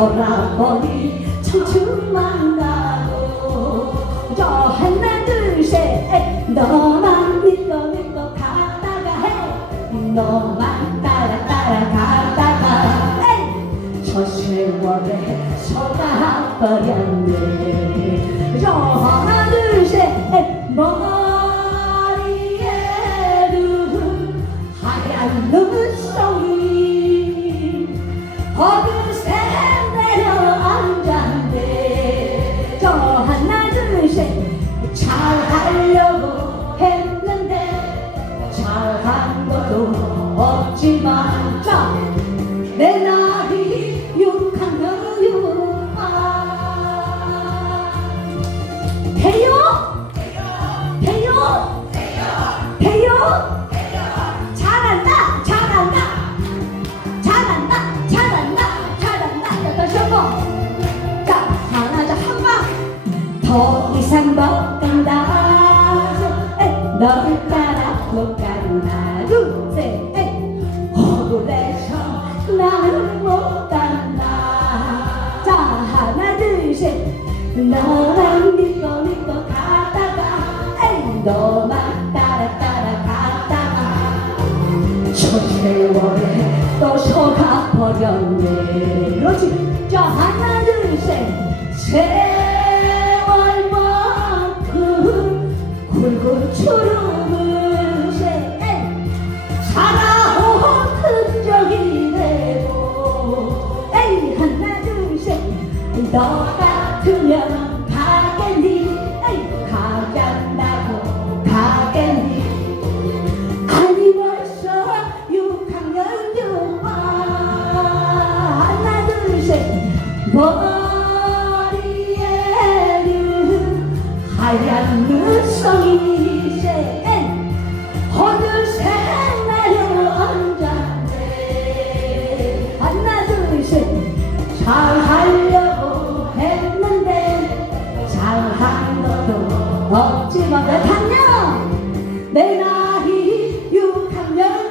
돌아보니 청춘만 가고 저 하나 둘셋 너만 믿고 믿고 가다가 해. 너만 따라 따라 가다가 에이 저 세월에 속아버렸네. 저 하나 둘셋 머리 잘한 것도 없지만 자내 나이 육학년 육아 돼요? 돼요? 돼요? 잘한다 잘한다. 잘한다 잘한다 잘한다. 다시 한번. 자 하나 자한방더 이상 못 간다. 너를 따라 못 간다 둘셋 억울해서 나는 못 간다 자 하나 둘셋 너만 믿고 믿고 가다가 에이 너만 따라 따라 가다가 저 세월에 또 속아 버렸네 그렇지 자 하나 둘셋. 세월만큼 굵은 주름을 너 같으면 가겠니? 가겠다고 가겠니? 아니 벌써 6학년 6반 하나 둘셋. 머리에 하얀 눈송이 olhando